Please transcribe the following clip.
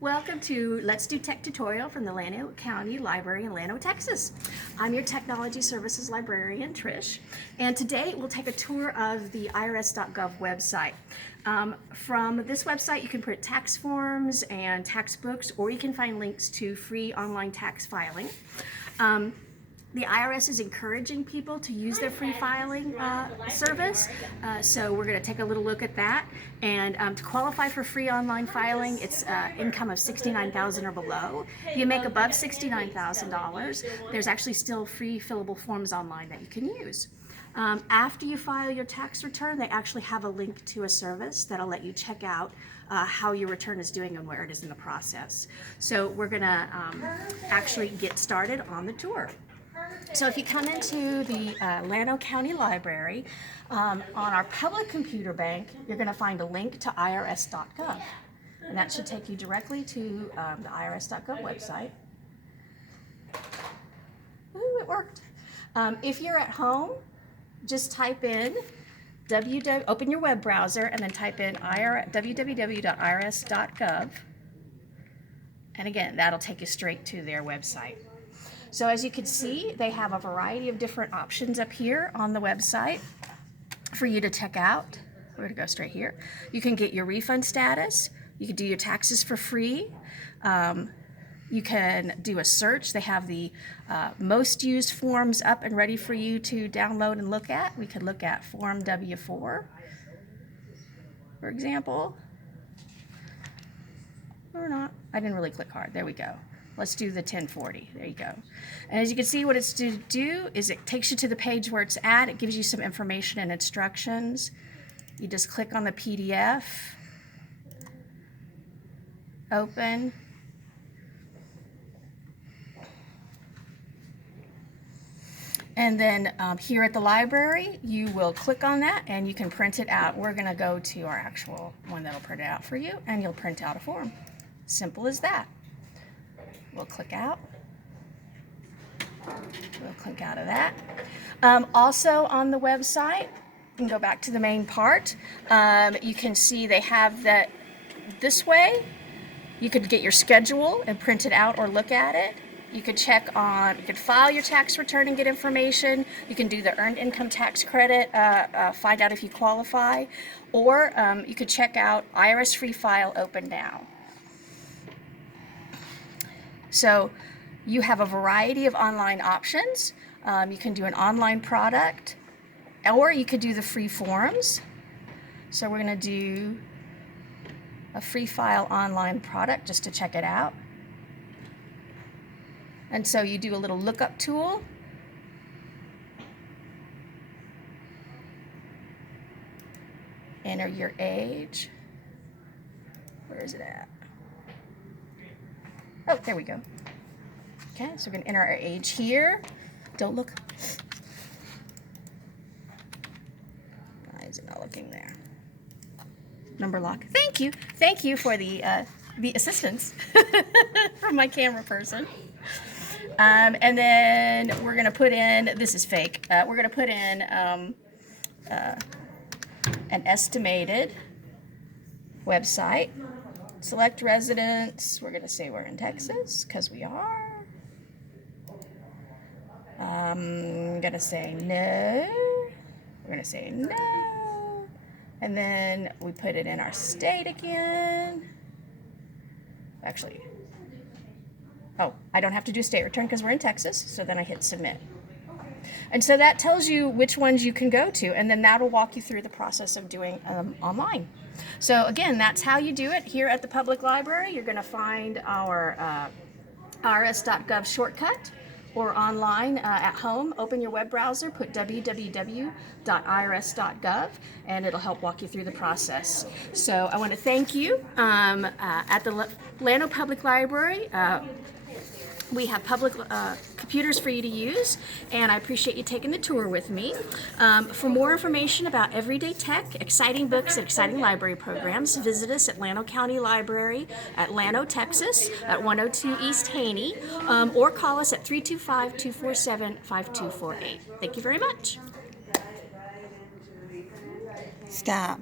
Welcome to Let's Do Tech tutorial from the Llano County Library in Llano, Texas. I'm your Technology Services Librarian, Trish, and today we'll take a tour of the IRS.gov website. From this website you can print tax forms and tax books, or you can find links to free online tax filing. The IRS is encouraging people to use their free filing service, so we're going to take a little look at that. And to qualify for free online filing, it's income of $69,000 or below. If you make above $69,000, there's actually still free fillable forms online that you can use. After you file your tax return, they actually have a link to a service that'll let you check out how your return is doing and where it is in the process. So we're going to actually get started on the tour. So if you come into the Llano County Library, on our public computer bank, you're going to find a link to IRS.gov. And that should take you directly to the IRS.gov website. Ooh, it worked. If you're at home, just type in open your web browser and then type in www.irs.gov. And again, that'll take you straight to their website. So as you can see, they have a variety of different options up here on the website for you to check out. We're going to go straight here. You can get your refund status. You can do your taxes for free. You can do a search. They have the most used forms up and ready for you to download and look at. We could look at Form W-4, for example. Or not. I didn't really click hard. There we go. Let's do the 1040. There you go. And as you can see, what it's to do is it takes you to the page where it's at. It gives you some information and instructions. You just click on the PDF, open. And then here at the library, you will click on that and you can print it out. We're going to go to our actual one that'll print it out for you, and you'll print out a form. Simple as that. We'll click out. We'll click out of that. Also on the website, you can go back to the main part. You can see they have that this way. You could get your schedule and print it out or look at it. You could you could file your tax return and get information. You can do the earned income tax credit, find out if you qualify, or you could check out IRS free file open now. So you have a variety of online options. You can do an online product, or you could do the free forms. So we're going to do a free file online product just to check it out. And so you do a little lookup tool. Enter your age. Where is it at? Oh, there we go. Okay, so we're going to enter our age here. Don't look. Why is it not looking there? Number lock. Thank you. Thank you for the assistance from my camera person. And then we're going to put in, this is fake, we're going to put in an estimated website. Select residence. We're going to say we're in Texas because we are. I'm going to say no. We're going to say no. And then we put it in our state again. Actually, oh, I don't have to do state return because we're in Texas. So then I hit submit. And so that tells you which ones you can go to, and then that'll walk you through the process of doing online. So again, that's how you do it here at the public library. You're going to find our IRS.gov shortcut, or online at home. Open your web browser, put www.irs.gov, and it'll help walk you through the process. So I want to thank you. At the Llano Public Library, we have public computers for you to use, and I appreciate you taking the tour with me. For more information about everyday tech, exciting books, and exciting library programs, visit us at Llano County Library at Llano, Texas, at 102 East Haney, or call us at 325-247-5248. Thank you very much. Stop.